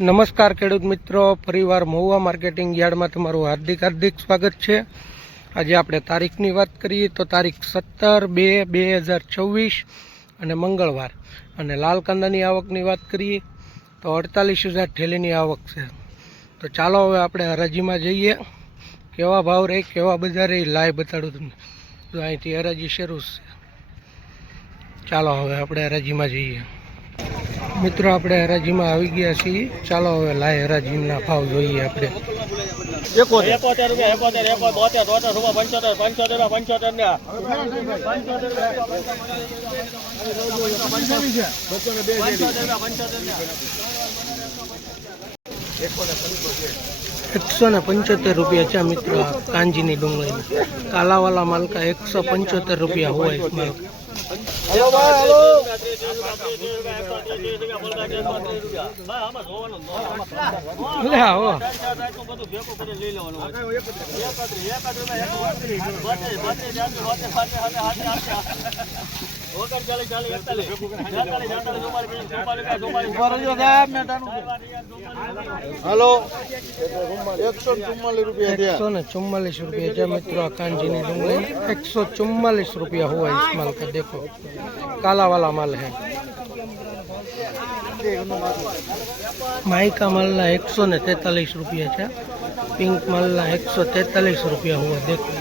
નમસ્કાર ખેડૂત મિત્રો, ફરીવાર મહુવા માર્કેટિંગ યાર્ડમાં તમારું હાર્દિક સ્વાગત છે। આજે આપણે તારીખની વાત કરીએ તો તારીખ 17/2/2024 અને મંગળવાર, અને લાલ કાંદાની આવકની વાત કરીએ તો 48,000 થેલીની આવક છે। તો ચાલો હવે આપણે હરાજીમાં જઈએ, કેવા ભાવ રહે, કેવા બજાર રહે, લાઈવ બતાડું તમને। તો અહીંથી હરાજી શરૂ છે, ચાલો હવે આપણે હરાજીમાં જઈએ। મિત્રો આપણે હરાજીમાં આવી ગયા છીએ, ચાલો હવે લાય હરાજીના ભાવ જોઈએ આપણે। 71 રૂપિયા 72 175 રૂપિયા છે મિત્રો। કાંજીની ડુંગળીની કાલાવાલા માલકા 175 રૂપિયા હોય માલ। हेलो भाई हेलो ले आओ हेलो 144 रुपया दिया। 144 रुपया है मित्रों। कांजीनी डूंगरी 144 रुपया हुआ इस माल का। देखो काला वाला माल है। माइका मालना 143 रुपया है। पिंक मालना 143 रुपया हुआ। देखो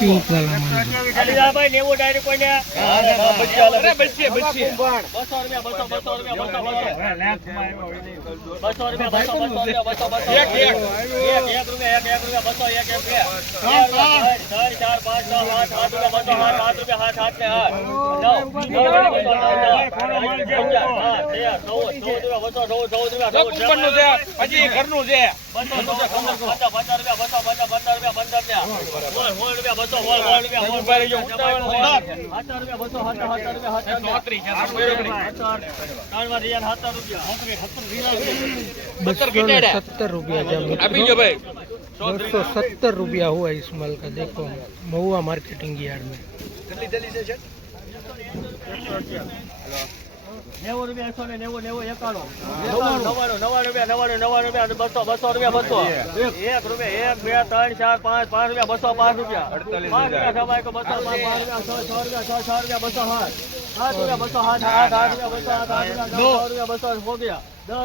पिंक वाला रुपया हुआ इस माल का। देखो महुआ मार्केटिंग यार्ड में 90 रुपया 190 90 91 99 रुपया 99 रुपया 200 रुपया 200 1 रुपया 1 2 3 4 5 5 रुपया 205 रुपया 5 रुपया समय को 205 रुपया 6 रुपया 6 रुपया 208 8 रुपया 208 8 रुपया 208 200 रुपया 200 हो गया 10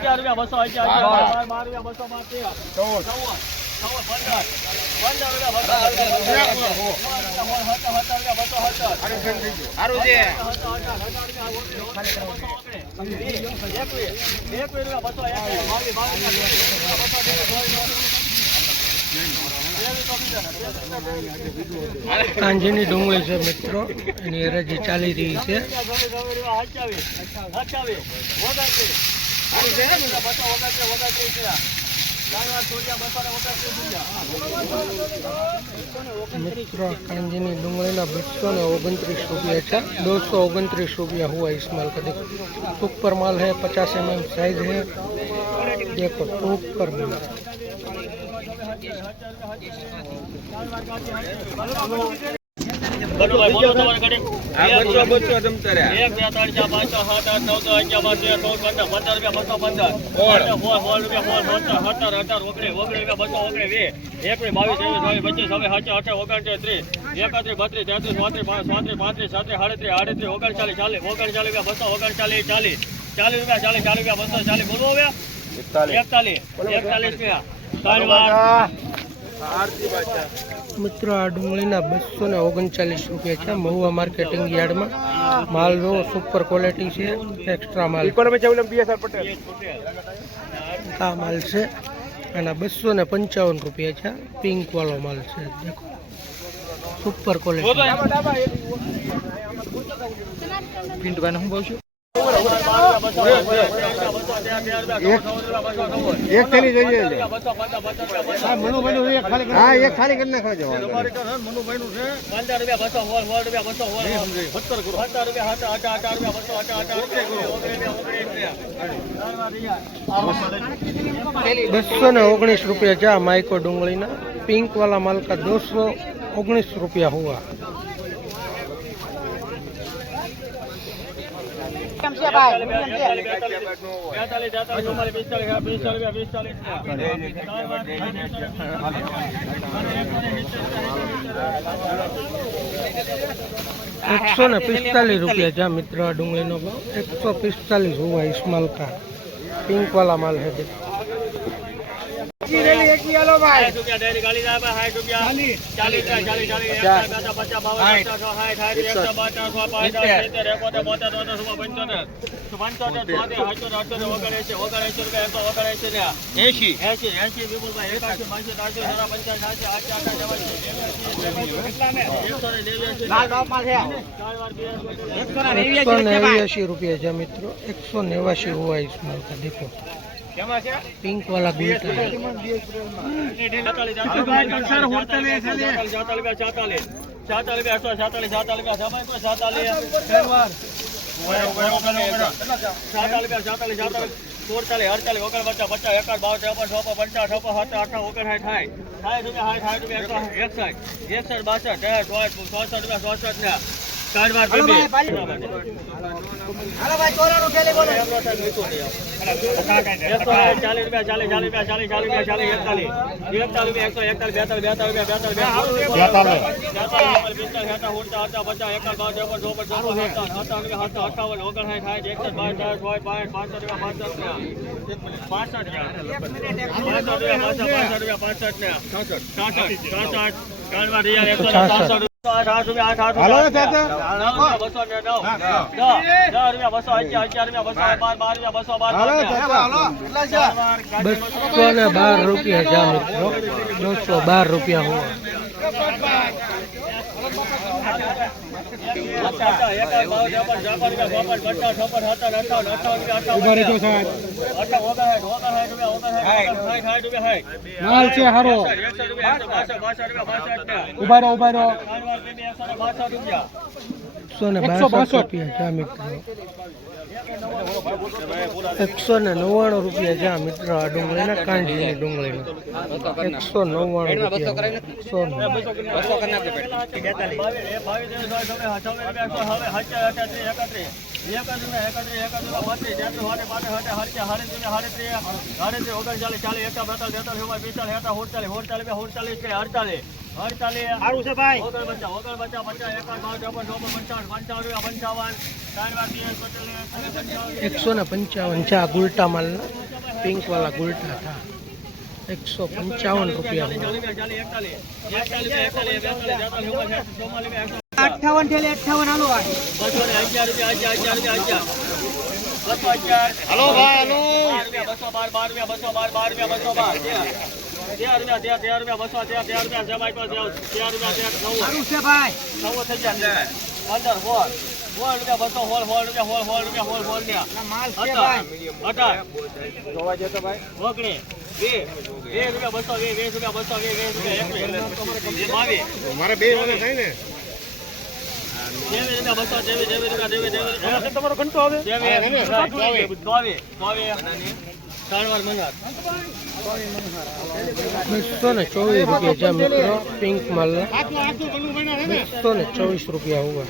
रुपया 200 10 रुपया 11 रुपया 200 12 रुपया 200 કાંજીની ડુંગળી છે મિત્રો, એની હરાજી ચાલી રહી છે। मित्रों कांजीनी डूंगळीना 229 रुपया है। 229 रुपया हुआ इस माल का। देखो सुपर माल है, 50 mm साइज है। देखो सुपर माल। मित्रों आ डूंगळीना 239 रुपया है। महुआ मार्केटिंग यार्ड में माल जो सुपर क्वॉलिटी है, एक्स्ट्रा माल आ माल से। 255 रुपया है। पिंक वालो माल से। देखो सुपर क्वॉलिटी। एक थैली જોઈએ છે। હા મનુ મનુ એક ખાલી કરી। હા એક ખાલી કરી નાખો જો મનુ ભાઈ નું છે 15 રૂપિયા 200 રૂપિયા 200 70 કરો 70 રૂપિયા 8 219 रुपया जा। माइको डूंगली ना पिंक वाला माल का 219 रुपया हुआ। ₹145 જ્યાં મિત્ર આ ડુંગળીનો ભાવ 145 हुआ इस्माल का पिंक वाला माल है देखो। ₹189 जा मित्रों 189 हुआ इस्माल का देखो पिंक वाला गुलटा है। ₹212 जा मित्रों ₹212 हुआ। माल से हारो उबारो ₹162 जा मित्रों ₹199 जा मित्रों आ डूंगળી ना कांजी डूंगળી ₹155 जा गुलटा माल पिंक वाला गुलटा था ₹155 हुआ। 58 ठेले 58 हालो हेलो भाई हेलो તમારો ઘંટો આવે ₹224 जा मित्रों पिंक माल ₹224 हुआ।